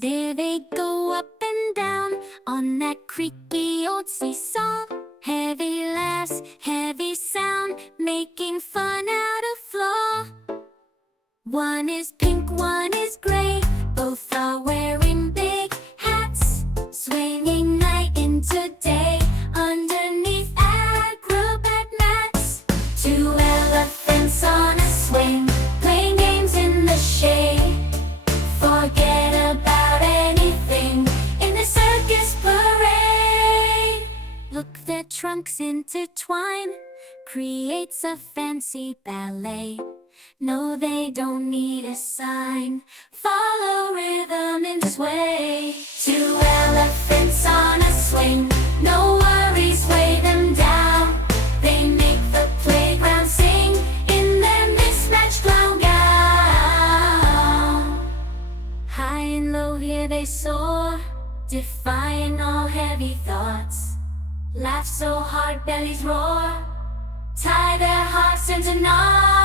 There they go up and down on that creaky old seesaw. Heavy laughs, heavy sound, making fun out of flaw. One is pink, one is gray, both are wearing big hats, swinging night into day underneath acrobat mats. Two elephants on a swing, playing games in the shade. Forget about anything in the circus parade. Look, their trunks intertwine, creates a fancy ballet. No, they don't need a sign, follow rhythm and sway. Two elephants on a swing, no worries weigh them down. They make the playground sing in their mismatched clown gown. High and low here they soar, defying all heavy thoughts. Laugh so hard bellies roar, tie their hearts into knots.